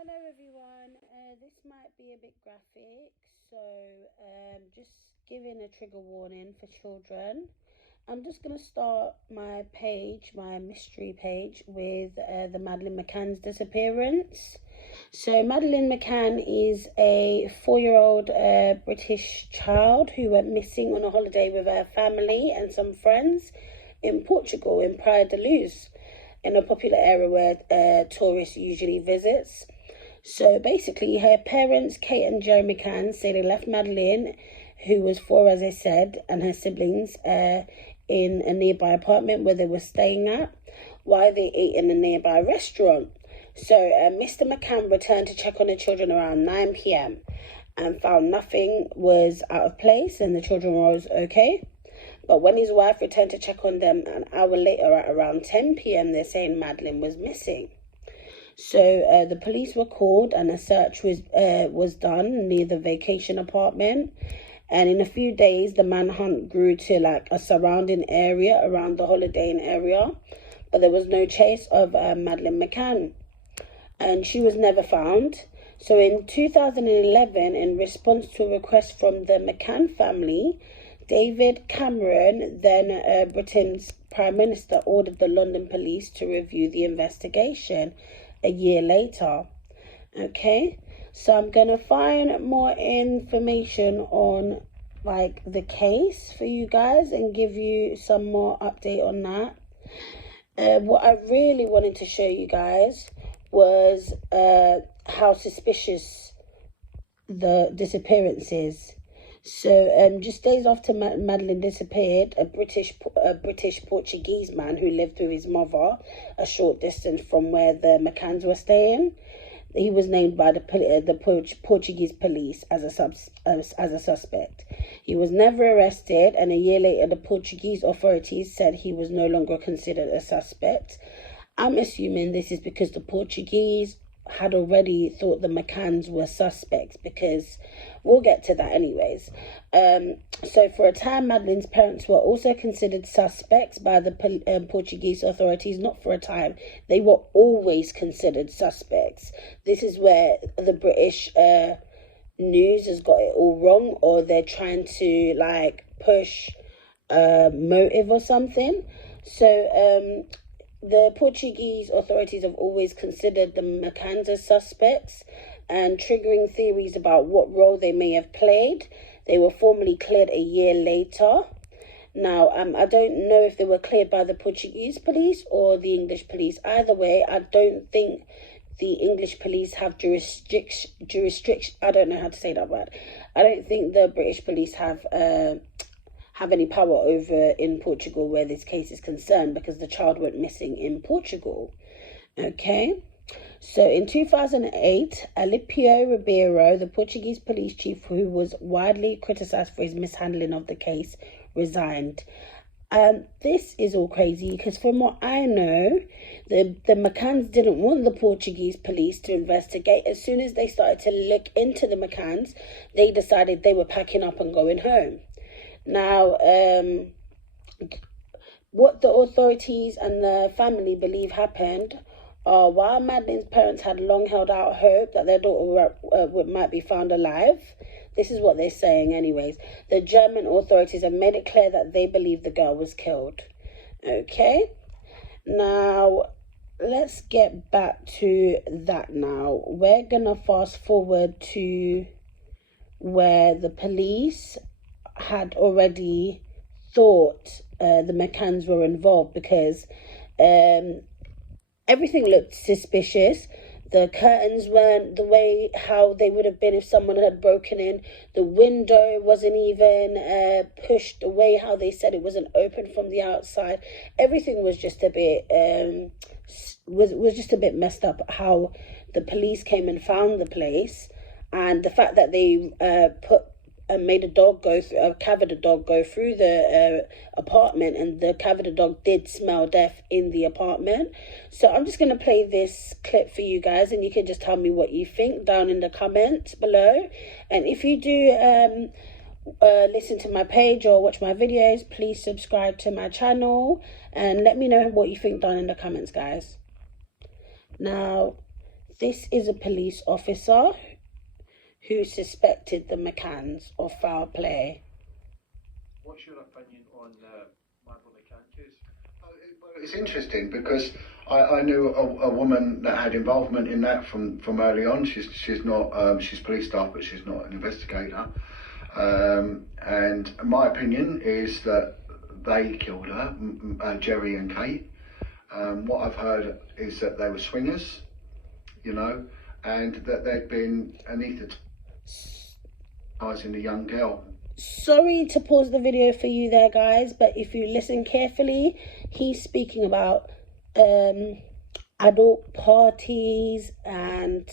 Hello everyone, this might be a bit graphic, so just giving a trigger warning for children. I'm just going to start my page, my mystery page, with the Madeleine McCann's disappearance. So Madeleine McCann is a 4-year-old British child who went missing on a holiday with her family and some friends in Portugal, in Praia da Luz, in a popular area where tourists usually visits. So basically, her parents, Kate and Joe McCann, say they left Madeleine, who was 4, as I said, and her siblings in a nearby apartment where they were staying at, while they ate in a nearby restaurant. So Mr. McCann returned to check on the children around 9 p.m. and found nothing was out of place and the children was okay. But when his wife returned to check on them an hour later at around 10 p.m., they're saying Madeleine was missing. So the police were called and a search was done near the vacation apartment. And in a few days, the manhunt grew to like a surrounding area around the holidaying area. But there was no trace of Madeleine McCann. And she was never found. So in 2011, in response to a request from the McCann family, David Cameron, then Britain's Prime Minister, ordered the London police to review the investigation a year later. Okay, so I'm gonna find more information on like the case for you guys and give you some more update on that. What I really wanted to show you guys was how suspicious the disappearance is. So just days after Madeleine disappeared, a British Portuguese man who lived with his mother a short distance from where the McCanns were staying, he was named by the Portuguese police as a suspect. He was never arrested, and a year later the Portuguese authorities said he was no longer considered a suspect. I'm assuming this is because the Portuguese had already thought the McCanns were suspects, because we'll get to that anyways. So for a time, Madeleine's parents were also considered suspects by the Portuguese authorities. Not for a time, they were always considered suspects. This is where the British news has got it all wrong, or they're trying to like push motive or something. So the Portuguese authorities have always considered the McCanns as suspects, and triggering theories about what role they may have played. They were formally cleared a year later. Now, I don't know if they were cleared by the Portuguese police or the English police. Either way, I don't think the English police have jurisdiction. I don't know how to say that word. I don't think the British police have any power over in Portugal where this case is concerned, because the child went missing in Portugal. Okay, so in 2008, Alipio Ribeiro, the Portuguese police chief who was widely criticised for his mishandling of the case, resigned. This is all crazy because from what I know, the McCanns didn't want the Portuguese police to investigate. As soon as they started to look into the McCanns, they decided they were packing up and going home. Now, what the authorities and the family believe happened, while Madeleine's parents had long held out hope that their daughter might be found alive, this is what they're saying anyways, the German authorities have made it clear that they believe the girl was killed. Okay, now let's get back to that now. We're gonna fast forward to where the police had already thought the McCanns were involved, because everything looked suspicious. The curtains weren't the way how they would have been if someone had broken in. The window wasn't even pushed away how they said it wasn't open from the outside. Everything was just a bit was just a bit messed up. How the police came and found the place, and the fact that they made a cavida dog go through the apartment, and the cavida dog did smell death in the apartment. So I'm just going to play this clip for you guys, and you can just tell me what you think down in the comments below. And if you do listen to my page or watch my videos, please subscribe to my channel and let me know what you think down in the comments, guys. Now, This is a police officer who suspected the McCanns of foul play. What's your opinion on the Madeleine McCann case? Well, it's interesting because I knew a woman that had involvement in that from early on. She's not she's police staff, but she's not an investigator. And my opinion is that they killed her, Jerry and Kate. What I've heard is that they were swingers, you know, and that they'd been anaesthetising a young girl. Sorry to pause the video for you there, guys, but if you listen carefully, he's speaking about adult parties and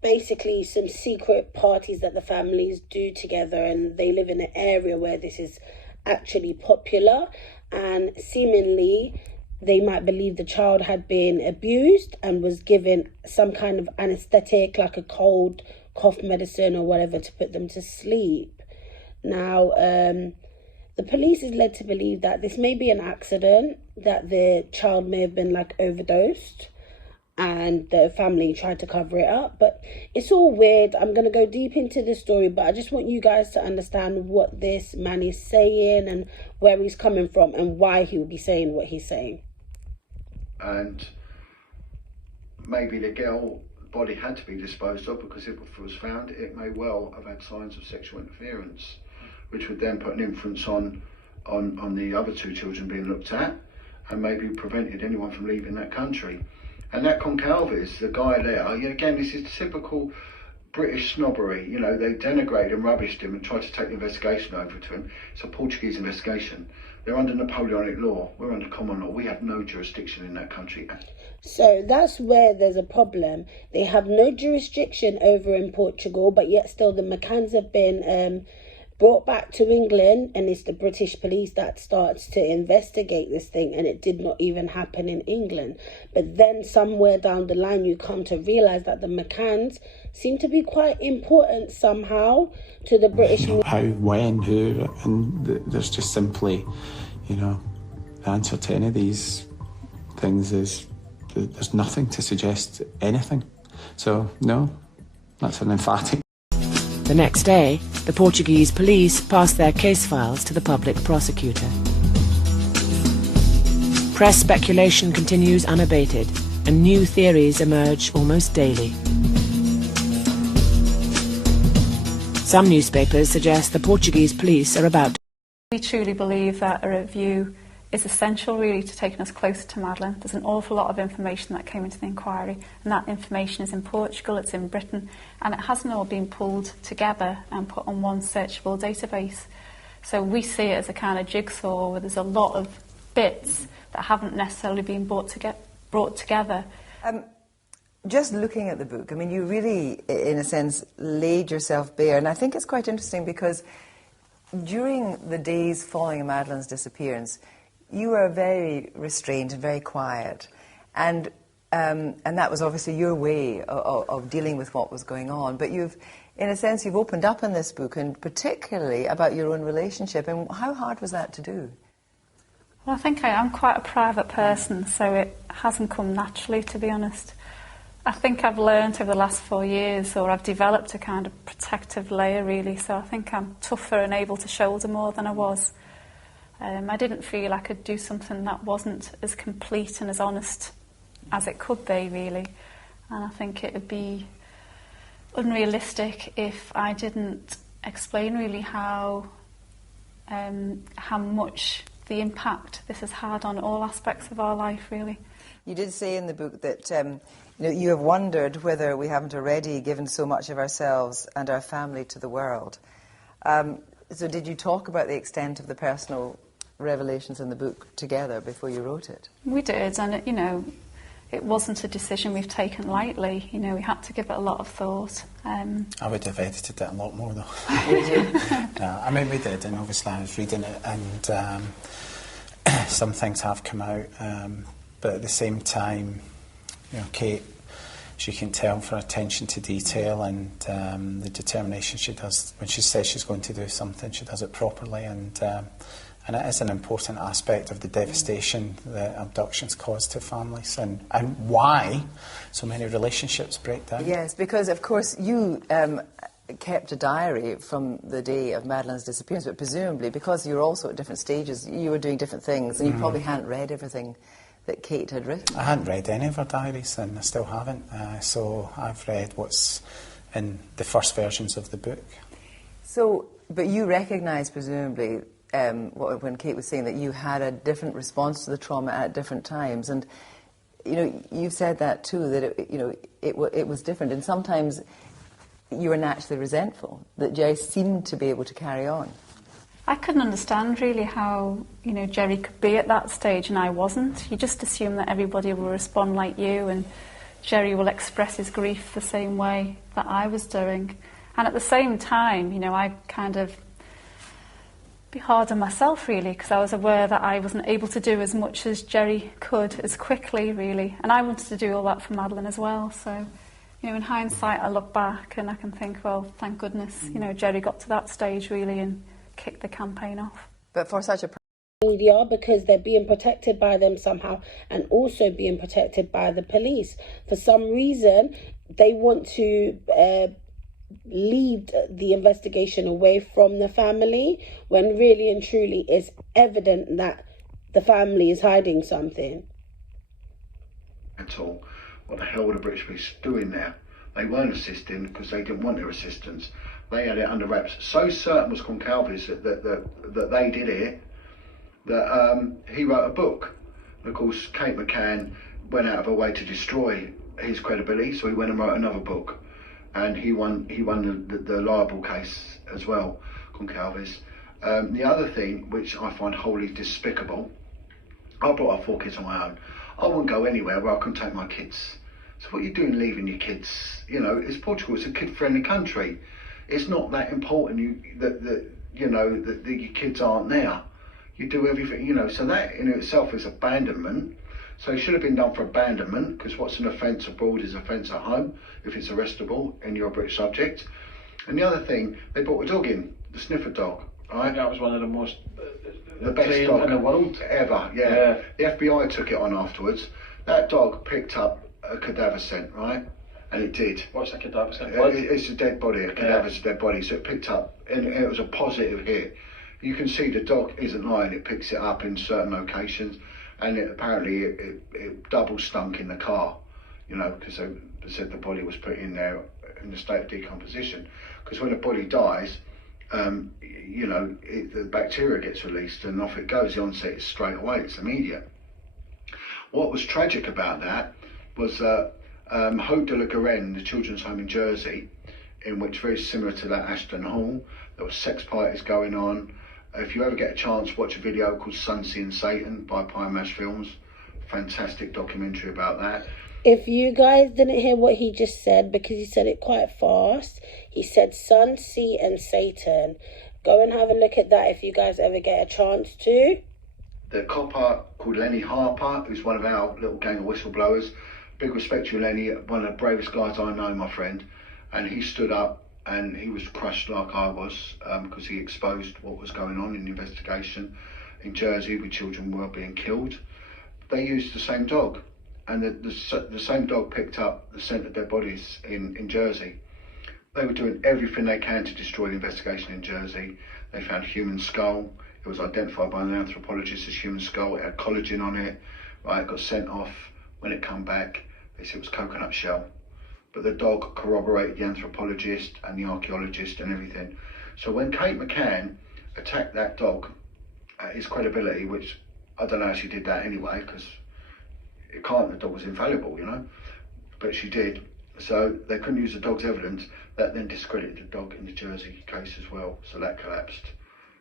basically some secret parties that the families do together, and they live in an area where this is actually popular, and seemingly they might believe the child had been abused and was given some kind of anesthetic, like a cold cough medicine or whatever, to put them to sleep. Now, the police is led to believe that this may be an accident, that the child may have been like overdosed, and the family tried to cover it up. But it's all weird. I'm going to go deep into the story, but I just want you guys to understand what this man is saying and where he's coming from and why he will be saying what he's saying. And maybe the girl body had to be disposed of, because if it was found, it may well have had signs of sexual interference, which would then put an inference on the other two children being looked at, and maybe prevented anyone from leaving that country. And that Concalves, the guy there, again, this is typical British snobbery. You know, they denigrated and rubbished him and tried to take the investigation over to him. It's a Portuguese investigation. They're under Napoleonic law. We're under common law. We have no jurisdiction in that country. So that's where there's a problem. They have no jurisdiction over in Portugal, but yet still the McCanns have been brought back to England, and it's the British police that starts to investigate this thing, and it did not even happen in England. But then somewhere down the line you come to realise that the McCanns seem to be quite important somehow to the British. You know, how, when, who, and there's just simply, you know, the answer to any of these things is there's nothing to suggest anything. So no, that's an emphatic. The next day, the Portuguese police passed their case files to the public prosecutor. Press speculation continues unabated, and new theories emerge almost daily. Some newspapers suggest the Portuguese police are about to... We truly believe that a review is essential, really, to taking us closer to Madeleine. There's an awful lot of information that came into the inquiry, and that information is in Portugal, it's in Britain, and it hasn't all been pulled together and put on one searchable database. So we see it as a kind of jigsaw where there's a lot of bits that haven't necessarily been brought together. Just looking at the book, I mean, you really, in a sense, laid yourself bare, and I think it's quite interesting because during the days following Madeleine's disappearance, you were very restrained and very quiet, and that was obviously your way of dealing with what was going on. But you've, in a sense, you've opened up in this book, and particularly about your own relationship. And how hard was that to do? Well, I think I am quite a private person, so it hasn't come naturally, to be honest. I think I've learned over the last 4 years, or I've developed a kind of protective layer, really, so I think I'm tougher and able to shoulder more than I was. I didn't feel I could do something that wasn't as complete and as honest as it could be, really. And I think it would be unrealistic if I didn't explain really how much the impact this has had on all aspects of our life, really. You did say in the book that you have wondered whether we haven't already given so much of ourselves and our family to the world. So did you talk about the extent of the personal revelations in the book together before you wrote it? We did, and it wasn't a decision we've taken lightly. We had to give it a lot of thought. I would have edited it a lot more, though. Did you? No, I mean, we did, and obviously I was reading it, and some things have come out, but at the same time, Kate, she can tell for attention to detail and the determination she does. When she says she's going to do something, she does it properly, and And it is an important aspect of the devastation that abductions cause to families, and why so many relationships break down. Yes, because of course you kept a diary from the day of Madeleine's disappearance, but presumably because you were also at different stages, you were doing different things, and you probably hadn't read everything that Kate had written. I hadn't read any of her diaries, and I still haven't, so I've read what's in the first versions of the book. So, but you recognise presumably when Kate was saying that you had a different response to the trauma at different times, and you know, you've said that too, that it was different, and sometimes you were naturally resentful that Jerry seemed to be able to carry on. I couldn't understand really how, you know, Jerry could be at that stage and I wasn't. You just assume that everybody will respond like you, and Jerry will express his grief the same way that I was doing. And at the same time, you know, I kind of be hard on myself really, because I was aware that I wasn't able to do as much as Jerry could as quickly really, and I wanted to do all that for Madeleine as well. So, you know, in hindsight, I look back and I can think, well, thank goodness, you know, Jerry got to that stage really and kicked the campaign off. But for such a media, because they're being protected by them somehow, and also being protected by the police. For some reason, they want to lead the investigation away from the family, when really and truly it's evident that the family is hiding something. At all. What the hell were the British police doing there? They weren't assisting because they didn't want their assistance. They had it under wraps. So certain was Goncalves that they did it, that he wrote a book. And of course, Kate McCann went out of her way to destroy his credibility, so he went and wrote another book. And he won the libel case as well, Goncalves. The other thing, which I find wholly despicable, I brought up 4 kids on my own. I wouldn't go anywhere where I couldn't take my kids. So what are you doing leaving your kids? You know, it's Portugal, it's a kid-friendly country. It's not that important that your kids aren't there. You do everything, you know, so that in itself is abandonment. So it should have been done for abandonment, because what's an offence abroad is offence at home, if it's arrestable and you're a British subject. And the other thing, they brought a dog in, the sniffer dog, right? That was one of the most the best dog in the world ever, yeah. The FBI took it on afterwards. That dog picked up a cadaver scent, right? And it did. What's a cadaver scent? It's a dead body, a cadaver's dead body, so it picked up, and it was a positive hit. You can see the dog isn't lying, it picks it up in certain locations, and apparently it double stunk in the car, you know, because they said the body was put in there in a state of decomposition. Because when a body dies, you know, the bacteria gets released and off it goes. The onset is straight away, it's immediate. What was tragic about that was Hope de la Garenne, the children's home in Jersey, in which, very similar to that Ashton Hall, there were sex parties going on. If you ever get a chance, watch a video called Sunsea and Satan by Pie Mash Films. Fantastic documentary about that. If you guys didn't hear what he just said, because he said it quite fast, he said Sun, Sea and Satan. Go and have a look at that if you guys ever get a chance to. The copper called Lenny Harper, who's one of our little gang of whistleblowers. Big respect to you, Lenny, one of the bravest guys I know, my friend. And he stood up and he was crushed like I was, because he exposed what was going on in the investigation in Jersey, where children were being killed. They used the same dog, and the same dog picked up the scent of dead bodies in Jersey. They were doing everything they can to destroy the investigation in Jersey. They found human skull. It was identified by an anthropologist as human skull. It had collagen on it. Right, it got sent off. When it came back, they said it was coconut shell. But the dog corroborated the anthropologist and the archaeologist and everything. So when Kate McCann attacked that dog, his credibility, which I don't know how she did that anyway, because it can't, the dog was infallible, you know, but she did. So they couldn't use the dog's evidence. That then discredited the dog in the Jersey case as well, so that collapsed.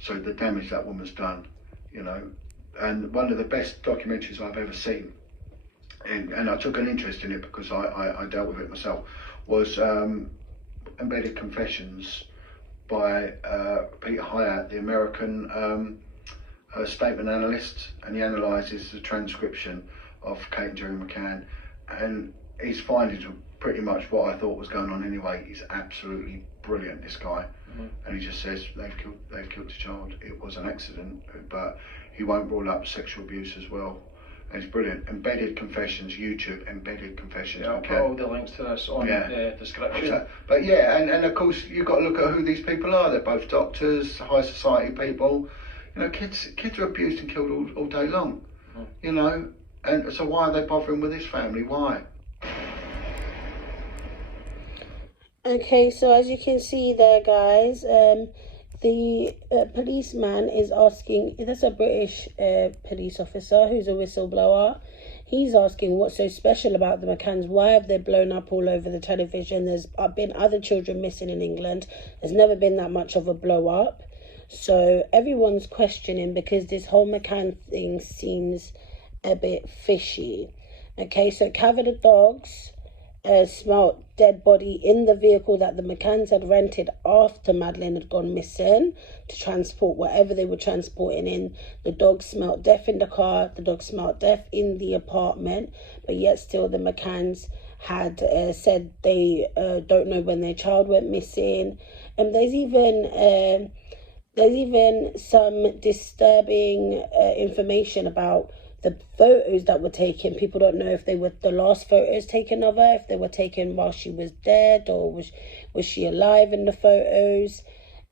So the damage that woman's done, you know, and one of the best documentaries I've ever seen, and I took an interest in it because I dealt with it myself, was Embedded Confessions by Peter Hyatt, the American statement analyst, and he analyses the transcription of Kate and Jerry McCann, and his findings were pretty much what I thought was going on anyway. He's absolutely brilliant, this guy. And he just says they've killed the child. It was an accident, but he won't rule up sexual abuse as well. And it's brilliant. Embedded Confessions, YouTube, Embedded Confessions. Yeah, I'll put all the links to this on the description. But yeah, and of course you've got to look at who these people are. They're both doctors, high society people. You know, kids are abused and killed all day long. You know, and so why are they bothering with this family? Why? Okay, so as you can see there, guys, the policeman is asking, that's a British police officer who's a whistleblower. He's asking what's so special about the McCanns. Why have they blown up all over the television? There's been other children missing in England. There's never been that much of a blow up. So everyone's questioning because this whole McCann thing seems a bit fishy. Okay, so Cav the dogs smelt dead body in the vehicle that the McCanns had rented after Madeleine had gone missing to transport whatever they were transporting in. The dog smelt death in the car, the dog smelt death in the apartment, but yet still the McCanns had said they don't know when their child went missing. And there's even some disturbing information about the photos that were taken. People don't know if they were the last photos taken of her, if they were taken while she was dead, or was she alive in the photos.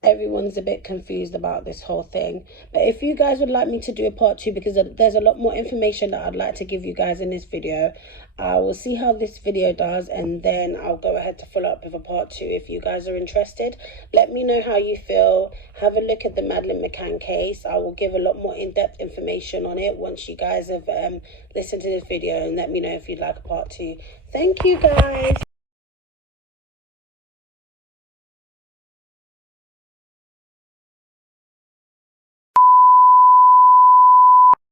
Everyone's a bit confused about this whole thing. But if you guys would like me to do a part 2, because there's a lot more information that I'd like to give you guys in this video, I will see how this video does, and then I'll go ahead to follow up with a part 2 if you guys are interested. Let me know how you feel. Have a look at the Madeleine McCann case. I will give a lot more in-depth information on it once you guys have listened to this video, and let me know if you'd like a part 2. Thank you, guys.